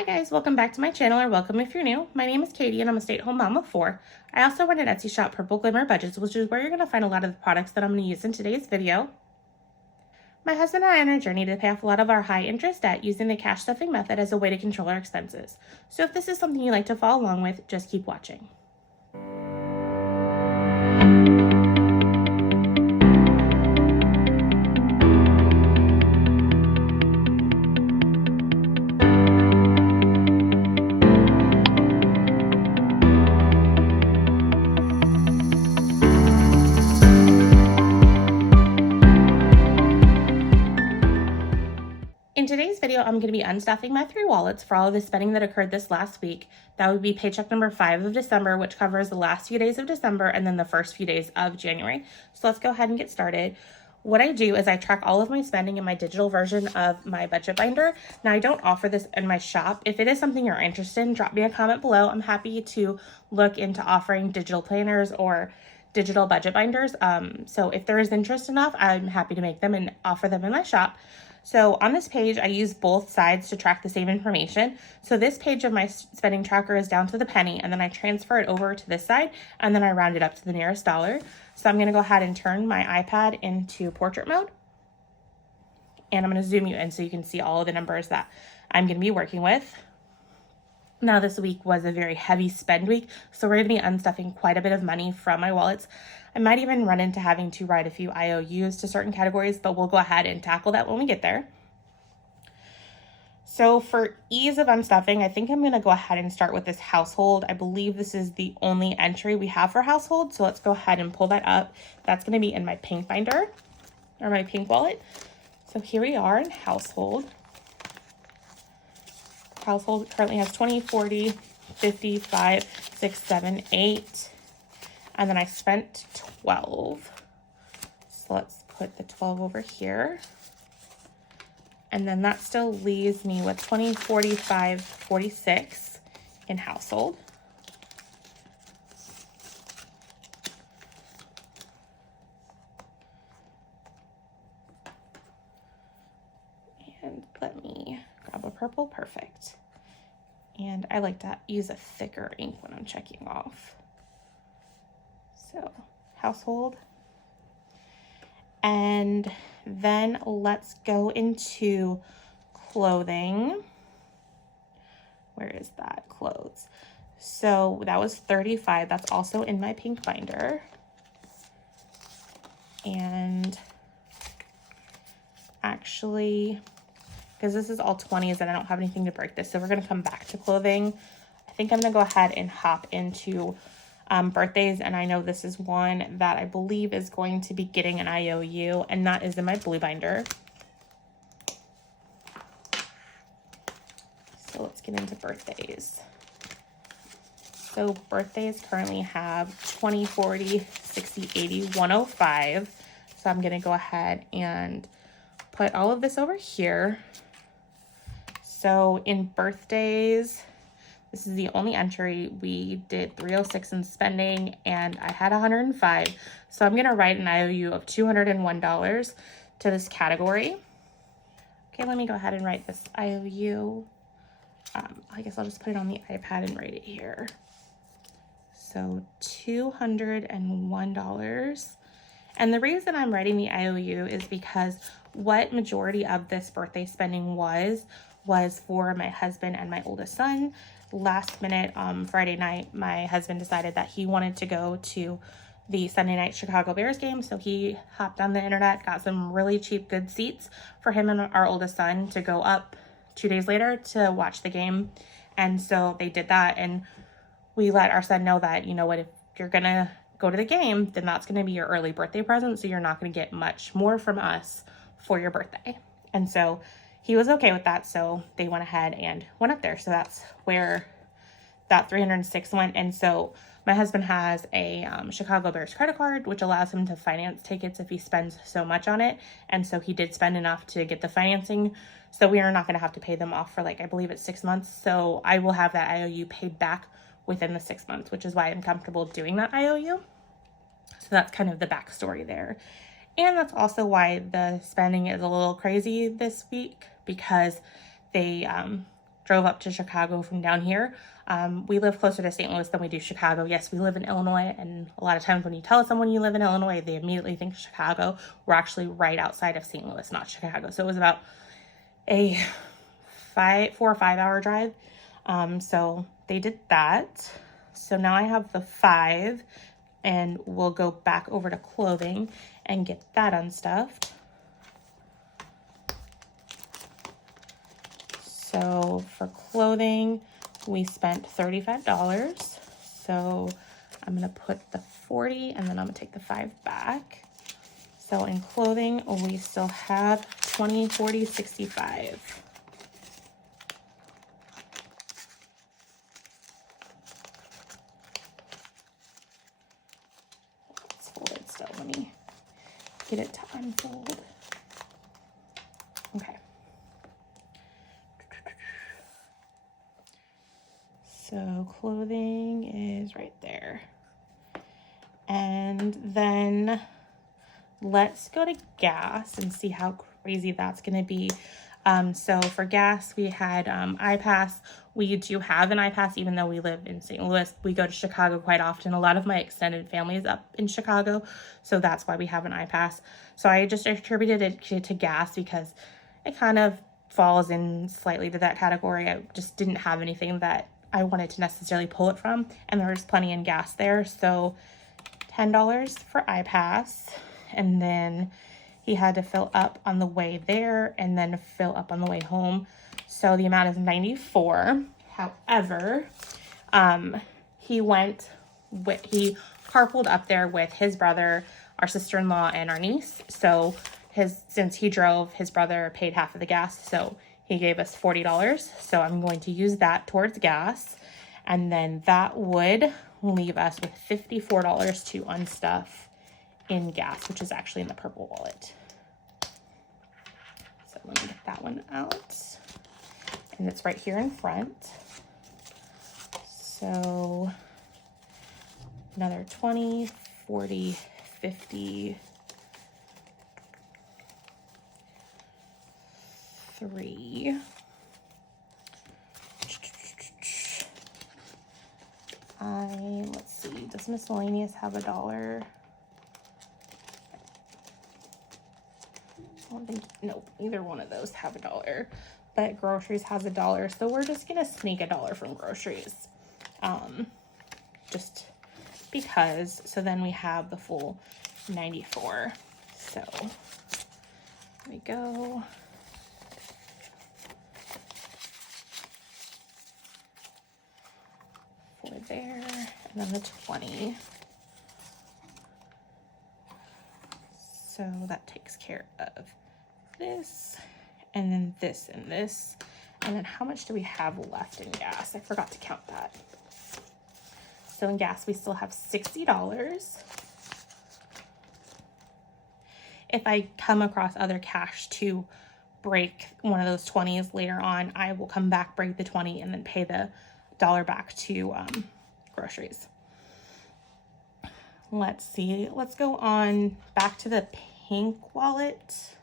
Hi guys, welcome back to my channel, or welcome if you're new. My name is Katie and I'm a stay-at-home mom of 4. I also run an Etsy shop, Purple Glimmer Budgets, which is where you're going to find a lot of the products that I'm going to use in today's video. My husband and I are on a journey to pay off a lot of our high interest debt using the cash stuffing method as a way to control our expenses. So if this is something you'd like to follow along with, just keep watching. In today's video, I'm going to be unstuffing my 3 wallets for all of the spending that occurred this last week. That would be paycheck number 5 of December, which covers the last few days of December and then the first few days of January. So let's go ahead and get started. What I do is I track all of my spending in my digital version of my budget binder. Now, I don't offer this in my shop. If it is something you're interested in, drop me a comment below. I'm happy to look into offering digital planners or digital budget binders. So if there is interest enough, I'm happy to make them and offer them in my shop. So on this page, I use both sides to track the same information. So this page of my spending tracker is down to the penny, and then I transfer it over to this side, and then I round it up to the nearest dollar. So I'm going to go ahead and turn my iPad into portrait mode. And I'm going to zoom you in so you can see all of the numbers that I'm going to be working with. Now, this week was a very heavy spend week, so we're going to be unstuffing quite a bit of money from my wallets. I might even run into having to write a few IOUs to certain categories, but we'll go ahead and tackle that when we get there. So for ease of unstuffing, I think I'm going to go ahead and start with this household. I believe this is the only entry we have for household, so let's go ahead and pull that up. That's going to be in my pink binder, or my pink wallet. So here we are in household. Household currently has 20, 40, 50, 5, 6, 7, 8. And then I spent 12. So let's put the 12 over here. And then that still leaves me with 20, 45, 46 in household. And let me grab a purple, perfect. And I like to use a thicker ink when I'm checking off. So household. And then let's go into clothing. Where is that? Clothes. So that was 35. That's also in my pink binder. And actually, because this is all 20s and I don't have anything to break this, so we're going to come back to clothing. I think I'm going to go ahead and hop into birthdays, and I know this is one that I believe is going to be getting an IOU, and that is in my blue binder. So let's get into birthdays. So birthdays currently have 20, 40, 60, 80, 105. So I'm going to go ahead and put all of this over here. So in birthdays, this is the only entry. We did 306 in spending and I had 105. So I'm going to write an IOU of $201 to this category. Okay, let me go ahead and write this IOU. I guess I'll just put it on the iPad and write it here. So $201. And the reason I'm writing the IOU is because what majority of this birthday spending was for my husband and my oldest son. Last minute, Friday night, my husband decided that he wanted to go to the Sunday night Chicago Bears game. So he hopped on the internet, got some really cheap, good seats for him and our oldest son to go up 2 days later to watch the game. And so they did that. And we let our son know that, you know what, if you're going to go to the game, then that's going to be your early birthday present. So you're not going to get much more from us for your birthday. And so he was okay with that, so they went ahead and went up there. So that's where that 306 went. And so my husband has a Chicago Bears credit card, which allows him to finance tickets if he spends so much on it. And so he did spend enough to get the financing. So we are not going to have to pay them off for, like, I believe it's 6 months. So I will have that IOU paid back within the 6 months, which is why I'm comfortable doing that IOU. So that's kind of the backstory there. And that's also why the spending is a little crazy this week, because they drove up to Chicago from down here. We live closer to St. Louis than we do Chicago. Yes, we live in Illinois, and a lot of times when you tell someone you live in Illinois, they immediately think Chicago. We're actually right outside of St. Louis, not Chicago. So it was about a 4 or 5 hour drive. So they did that. So now I have the 5, and we'll go back over to clothing and get that unstuffed. So for clothing, we spent $35. So I'm going to put the 40 and then I'm going to take the 5 back. So in clothing, we still have 20, 40, 65. It's folded still. Let me get it to unfold. Okay. So clothing is right there. And then let's go to gas and see how crazy that's going to be. So for gas, we had iPass. We do have an iPass, even though we live in St. Louis. We go to Chicago quite often. A lot of my extended family is up in Chicago, so that's why we have an iPass. So I just attributed it to gas because it kind of falls in slightly to that category. I just didn't have anything that I wanted to necessarily pull it from, and there was plenty in gas there. So $10 for iPass, and then he had to fill up on the way there and then fill up on the way home. So the amount is $94. However, he carpooled up there with his brother, our sister-in-law, and our niece. So since he drove, his brother paid half of the gas. So he gave us $40. So I'm going to use that towards gas. And then that would leave us with $54 to unstuff in gas, which is actually in the purple wallet. So let me get that one out. And it's right here in front. So another 20, 40, 50, 3. Let's see, does miscellaneous have $1? I don't think, nope, either one of those have $1, but groceries has $1. So we're just gonna sneak $1 from groceries, just because. So then we have the full 94. So here we go. For there, and then the 20. So that takes care of this, and then this and this. And then how much do we have left in gas? I forgot to count that. So in gas, we still have $60. If I come across other cash to break one of those 20s later on, I will come back, break the 20, and then pay the $1 back to groceries. Let's see. Let's go on back to the pink wallet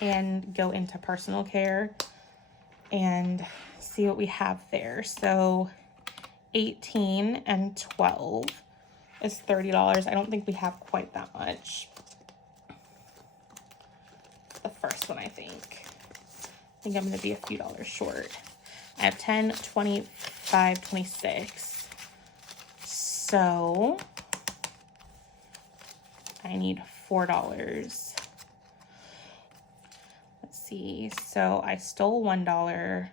and go into personal care and see what we have there. So 18 and 12 is $30. I don't think we have quite that much. The first one, I think I'm going to be a few dollars short. I have 10, 25, 26. So I need $4. Let's see. So I stole $1. I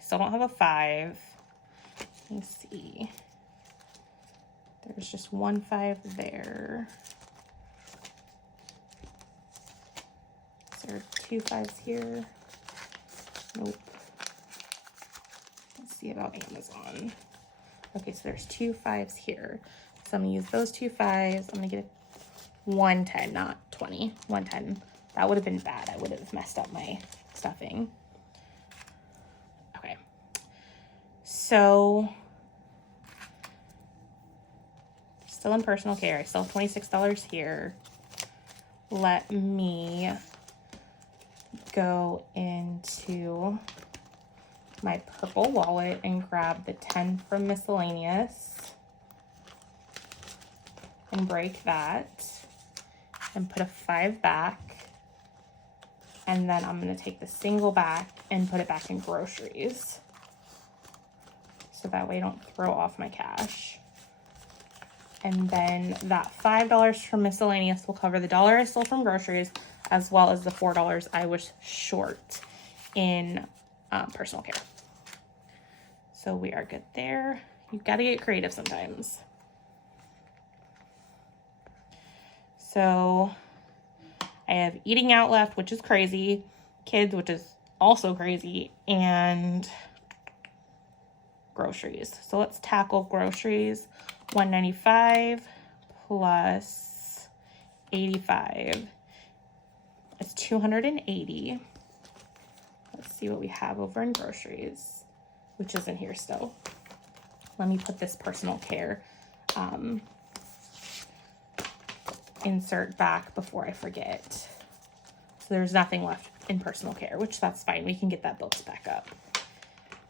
still don't have a 5. Let me see. There's just 1 5 there. Is there 2 5s here? Nope. Let's see about Amazon. Okay, so there's 2 5s here. So I'm gonna use those 2 5s. I'm gonna get a 110, not 20. 110. That would have been bad. I would have messed up my stuffing. Okay. So still in personal care. I still have $26 here. Let me go into my purple wallet and grab the 10 from miscellaneous and break that and put a 5 back. And then I'm going to take the single back and put it back in groceries. So that way I don't throw off my cash. And then that $5 from miscellaneous will cover the $1 I stole from groceries, as well as the $4 I was short in personal care. So we are good there. You've got to get creative sometimes. So I have eating out left, which is crazy, kids, which is also crazy, and groceries. So let's tackle groceries. $195 plus 85 is $280. Let's see what we have over in groceries, which isn't here still. Let me put this personal care insert back before I forget. So there's nothing left in personal care, which that's fine. We can get that books back up.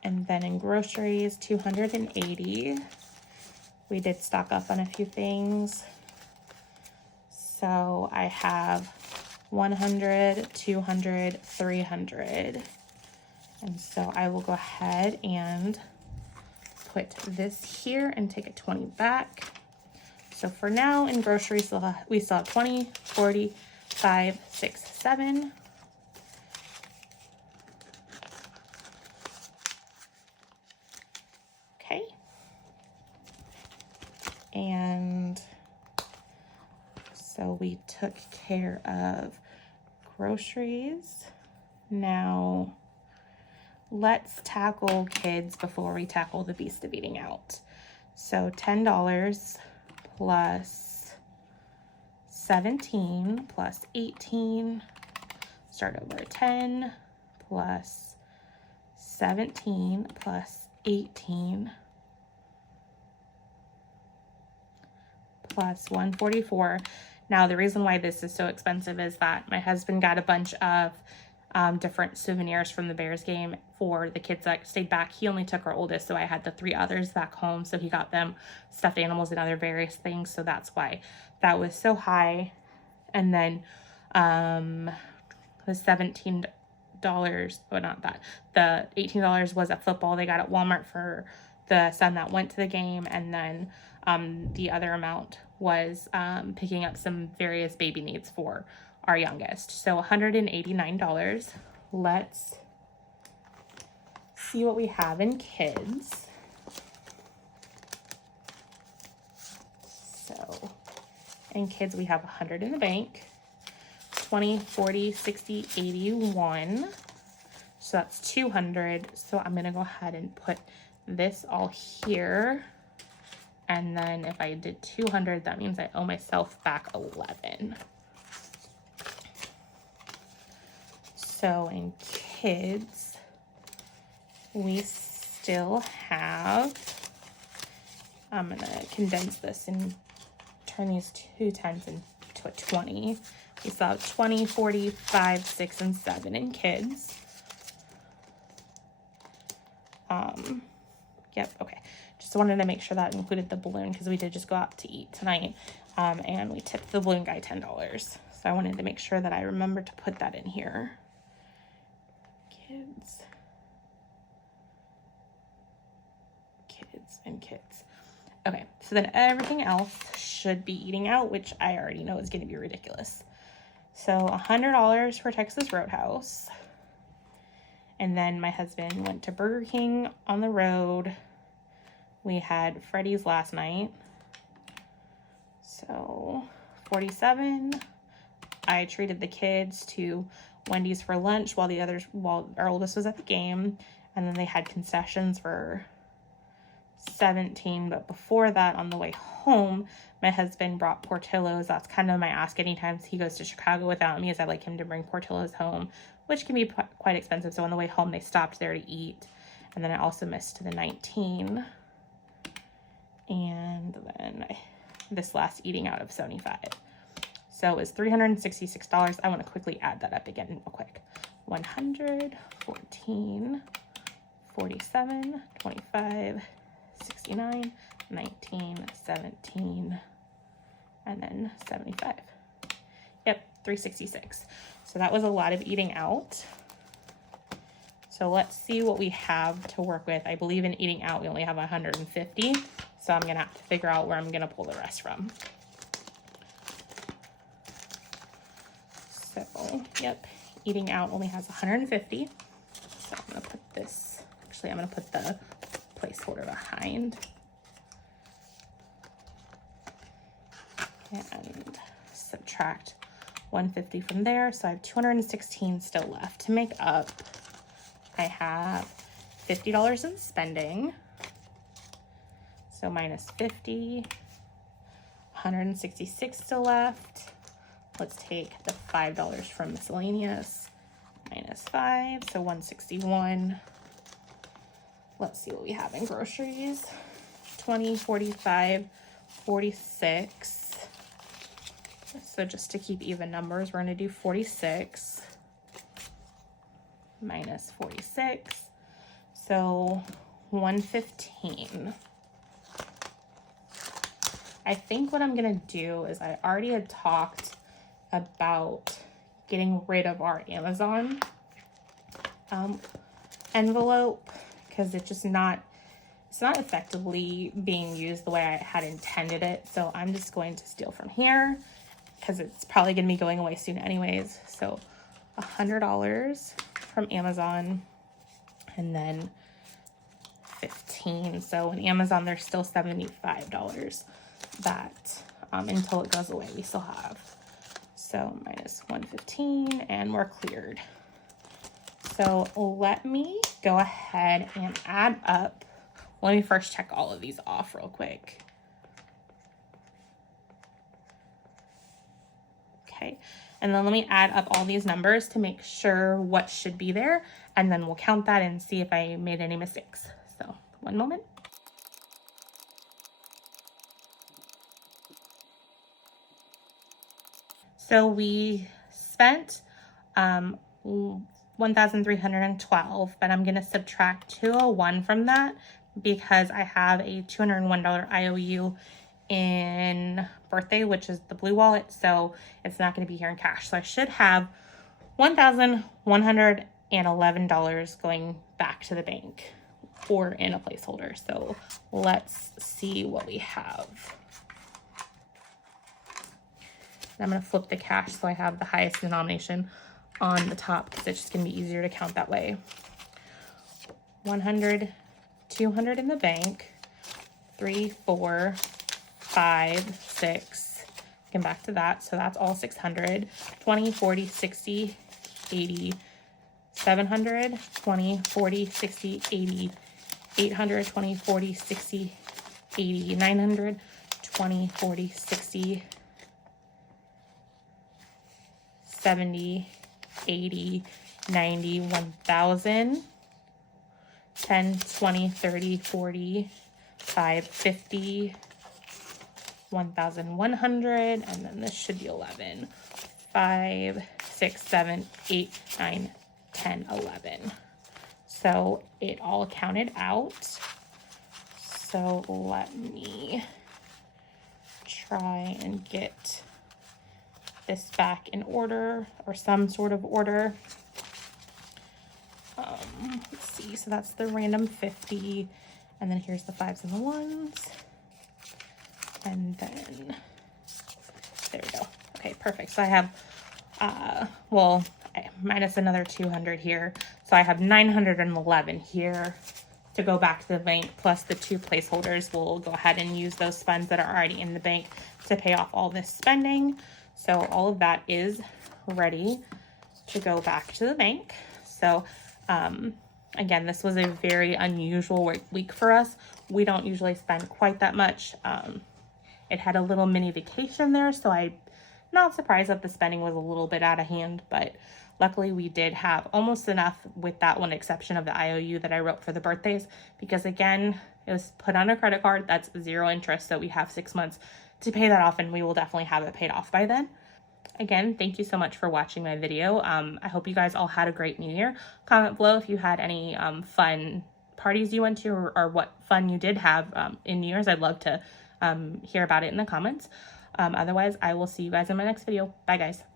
And then in groceries, $280. We did stock up on a few things. So I have $100, $200, $300. And so I will go ahead and put this here and take a 20 back. So for now in groceries, we still have 20, 40, 5, 6, 7. Okay. And so we took care of groceries. Now let's tackle kids before we tackle the beast of eating out. So $10 plus 17 plus 18, start over. 10 plus 17 plus 18 plus 144. Now the reason why this is so expensive is that my husband got a bunch of different souvenirs from the Bears game for the kids that stayed back. He only took our oldest, so I had the 3 others back home, so he got them stuffed animals and other various things, so that's why that was so high. And then the $17, well, not that, the $18 was a football they got at Walmart for the son that went to the game, and then the other amount was picking up some various baby needs for our youngest. So $189. Let's see what we have in kids. So in kids, we have 100 in the bank, 20, 40, 60, 81. So that's 200. So I'm going to go ahead and put this all here. And then if I did 200, that means I owe myself back 11. So in kids, we still have, I'm going to condense this and turn these 2 10s into a 20. We still have 20, 40, 5, 6, and 7 in kids. Yep, okay. Just wanted to make sure that included the balloon because we did just go out to eat tonight. And we tipped the balloon guy $10. So I wanted to make sure that I remember to put that in here. Kids, and kids. Okay, so then everything else should be eating out, which I already know is going to be ridiculous. So $100 for Texas Roadhouse. And then my husband went to Burger King on the road. We had Freddy's last night. So $47. I treated the kids to Wendy's for lunch while our oldest was at the game, and then they had concessions for $17. But before that, on the way home, my husband brought Portillo's. That's kind of my ask anytime he goes to Chicago without me, is I like him to bring Portillo's home, which can be quite expensive. So on the way home, they stopped there to eat, and then I also missed the 19, and then this last eating out of 75. So it was $366. I want to quickly add that up again real quick. 100, 14, 47, 25, 69, 19, 17, and then 75. Yep, 366. So that was a lot of eating out. So let's see what we have to work with. I believe in eating out, we only have 150. So I'm gonna have to figure out where I'm gonna pull the rest from. So, yep, eating out only has 150. So I'm gonna put this, actually I'm gonna put the placeholder behind. And subtract 150 from there. So I have 216 still left to make up. I have $50 in spending. So minus 50, 166 still left. Let's take the $5 from miscellaneous, minus 5, so 161. Let's see what we have in groceries. 20, 45, 46. So just to keep even numbers, we're gonna do 46 minus 46. So 115. I think what I'm gonna do is I already had talked about getting rid of our Amazon envelope because it's not effectively being used the way I had intended it. So I'm just going to steal from here because it's probably going to be going away soon anyways. So $100 from Amazon and then 15. So in Amazon, there's still $75 that until it goes away, we still have. So minus 115 and we're cleared. So let me go ahead and add up. Let me first check all of these off real quick. Okay, and then let me add up all these numbers to make sure what should be there, and then we'll count that and see if I made any mistakes. So one moment. So we spent 1,312, but I'm gonna subtract 201 from that because I have a $201 IOU in birthday, which is the blue wallet, so it's not going to be here in cash. So I should have $1,111 going back to the bank or in a placeholder. So let's see what we have. And I'm going to flip the cash so I have the highest denomination on the top because it's just going to be easier to count that way. 100, 200 in the bank, 3, 4, 5, 6, come back to that. So that's all 600, 20, 40, 60, 80, 700, 20, 40, 60, 80, 800, 20, 40, 60, 80, 900, 20, 40, 60, 70, 80, 90, 1,000, 10, 20, 30, 40, 5, 50, 1,100, and then this should be 11, 5, 6, 7, 8, 9, 10, 11. So it all counted out. So let me try and get this back in order or some sort of order. Let's see, so that's the random 50, and then here's the 5s and the 1s, and then there we go. Okay, perfect. So I have minus another 200 here, so I have 911 here to go back to the bank, plus the 2 placeholders. We'll go ahead and use those funds that are already in the bank to pay off all this spending. So all of that is ready to go back to the bank. So again, this was a very unusual week for us. We don't usually spend quite that much. It had a little mini vacation there, so I'm not surprised that the spending was a little bit out of hand, but luckily we did have almost enough, with that one exception of the IOU that I wrote for the birthdays, because again, it was put on a credit card that's 0 interest, so we have 6 months to pay that off, and we will definitely have it paid off by then. Again, thank you so much for watching my video. I hope you guys all had a great New Year. Comment below if you had any fun parties you went to, or what fun you did have in New Year's. I'd love to hear about it in the comments. Otherwise, I will see you guys in my next video. Bye, guys.